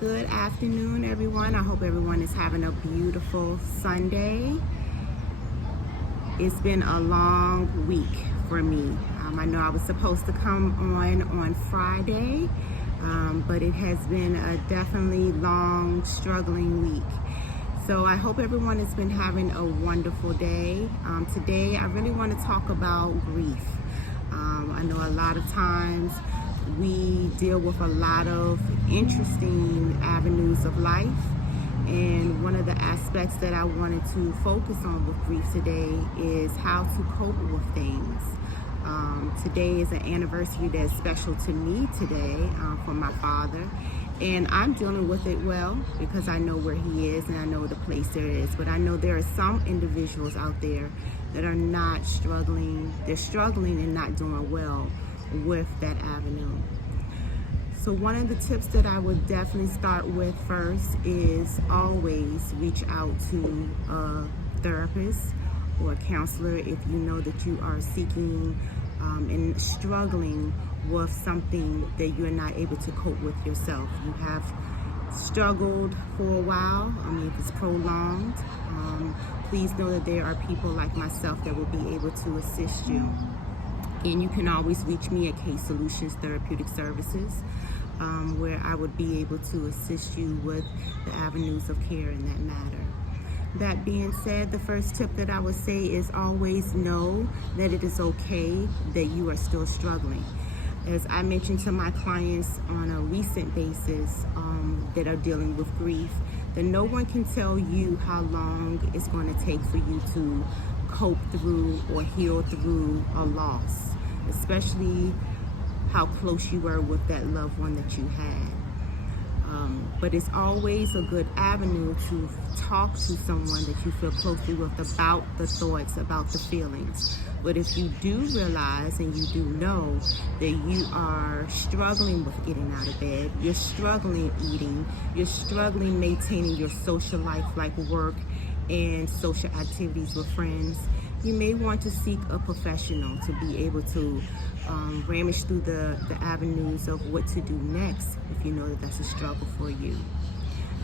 Good afternoon, everyone. I hope everyone is having a beautiful Sunday. It's been a long week for me. I know I was supposed to come on Friday, but it has been a definitely long, struggling week. So I hope everyone has been having a wonderful day. Today, I really want to talk about grief. I know a lot of times we deal with a lot of interesting avenues of life, and one of the aspects that I wanted to focus on with grief today is how to cope with things. Today is an anniversary that's special to me today for my father, and I'm dealing with it well because I know where he is and I know the place there is. But I know there are some individuals out there that are not struggling. They're struggling and not doing well with that avenue. So one of the tips that I would definitely start with first is always reach out to a therapist or a counselor if you know that you are seeking and struggling with something that you're not able to cope with yourself. You have struggled for a while. If it's prolonged, please know that there are people like myself that will be able to assist you. And you can always reach me at Solutions Therapeutic Services, where I would be able to assist you with the avenues of care in that matter. That being said, the first tip that I would say is always know that it is okay that you are still struggling. As I mentioned to my clients on a recent basis that are dealing with grief, that no one can tell you how long it's going to take for you to cope through or heal through a loss, especially how close you were with that loved one that you had. But it's always a good avenue to talk to someone that you feel closely with about the thoughts, about the feelings. But if you do realize and you do know that you are struggling with getting out of bed, you're struggling eating, you're struggling maintaining your social life like work and social activities with friends, you may want to seek a professional to be able to rummage through the avenues of what to do next if you know that that's a struggle for you.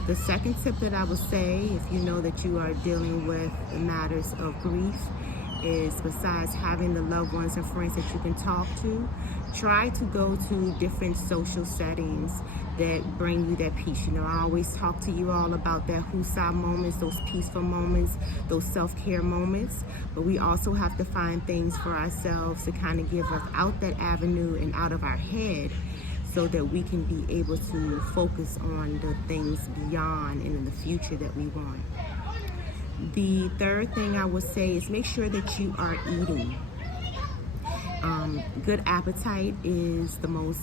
The second tip that I would say, if you know that you are dealing with matters of grief, is besides having the loved ones and friends that you can talk to, try to go to different social settings that bring you that peace. I always talk to you all about that husa moments, those peaceful moments, those self-care moments, but we also have to find things for ourselves to kind of give us out that avenue and out of our head so that we can be able to focus on the things beyond and in the future that we want. The third thing I would say is make sure that you are eating. Good appetite is the most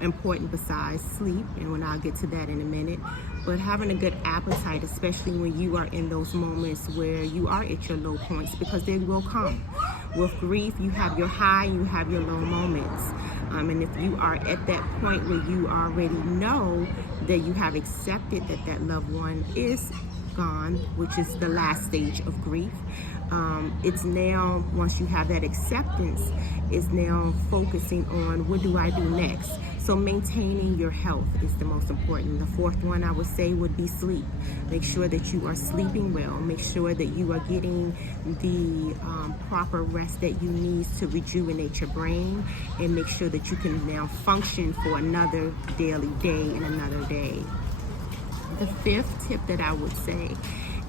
important besides sleep, and I'll get to that in a minute. But having a good appetite, especially when you are in those moments where you are at your low points, because they will come. With grief, you have your high, you have your low moments. And if you are at that point where you already know that you have accepted that that loved one is gone, which is the last stage of grief, it's now, once you have that acceptance, it's now focusing on what do I do next. So maintaining your health is the most important. The fourth one I would say would be sleep. Make sure that you are sleeping well. Make sure that you are getting the proper rest that you need to rejuvenate your brain, and make sure that you can now function for another daily day and another day. The fifth tip that I would say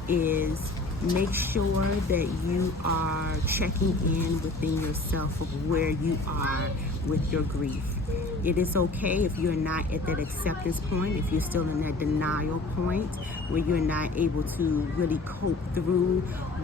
is make sure that you are checking in within yourself of where you are with your grief. It is okay if you're not at that acceptance point, if you're still in that denial point where you're not able to really cope through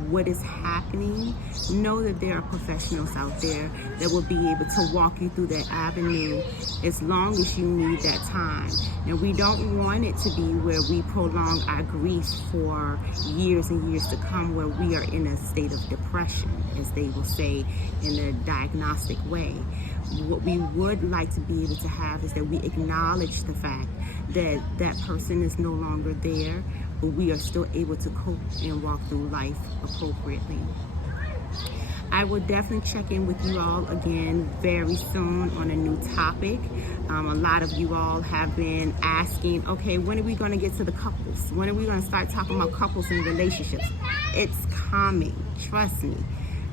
what is happening. Know that there are professionals out there that will be able to walk you through that avenue as long as you need that time. And we don't want it to be where we prolong our grief for years and years to come, where we are in a state of depression, as they will say in a diagnostic way. What we would like to be able to have is that we acknowledge the fact that that person is no longer there, but we are still able to cope and walk through life appropriately. I will definitely check in with you all again very soon on a new topic. A lot of you all have been asking, okay, when are we going to get to the couples? When are we going to start talking about couples and relationships? It's coming, trust me.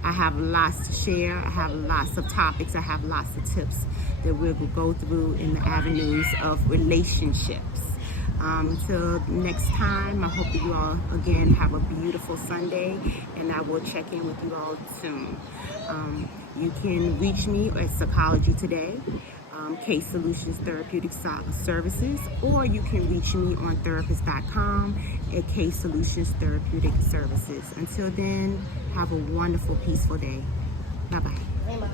I have lots to share. I have lots of topics. I have lots of tips that we'll go through in the avenues of relationships. Until next time, I hope that you all again have a beautiful Sunday, and I will check in with you all soon. You can reach me at Psychology Today, Solutions Therapeutic Services, or you can reach me on therapist.com at Solutions Therapeutic Services. Until then, have a wonderful, peaceful day. Bye-bye.